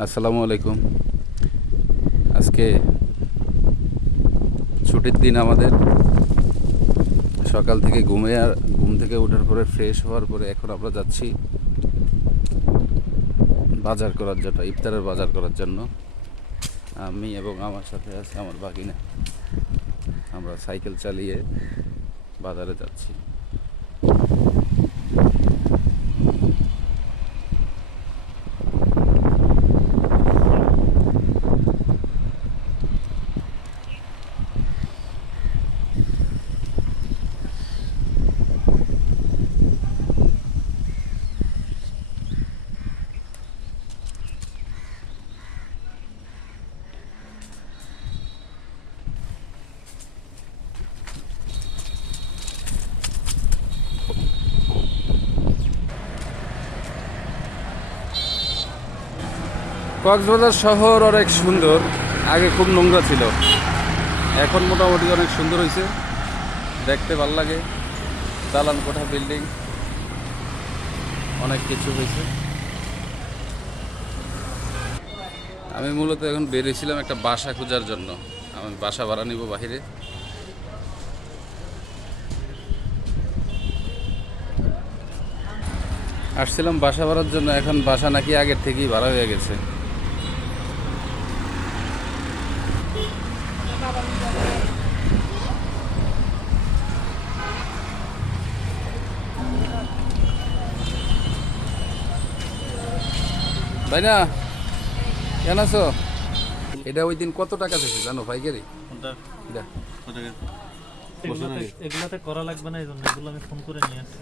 আসসালামু আলাইকুম। আজকে ছুটির দিন আমাদের। সকাল থেকে ঘুম থেকে ওঠার পরে ফ্রেশ হওয়ার পরে এখন আমরা যাচ্ছি বাজার করার জন্য, ইফতারের বাজার করার জন্য। আমি এবং আমার সাথে আছে আমার বাগিনা। আমরা সাইকেল চালিয়ে বাজারে যাচ্ছি। কক্সবাজার শহর অনেক সুন্দর। আগে খুব নোংরা ছিল, এখন মোটামুটি অনেক সুন্দর হয়েছে, দেখতে ভালো লাগে। দালান কোঠা, বিল্ডিং, অনেক কিছু হয়েছে। আমি মূলত এখন বেরিয়েছিলাম একটা বাসা খোঁজার জন্য। আমি বাসা ভাড়া নিব বাহিরে। আসছিলাম বাসা ভাড়ার জন্য, এখন বাসা নাকি আগের থেকেই ভাড়া হয়ে গেছে। ভাই না, কেন আছো? এটা ওই দিন কত টাকা থেকে জানো পাইকারি? এটা এগুলাতে করা লাগবে না, এই জন্য এগুলো আমি ফোন করে নিয়ে আসছি।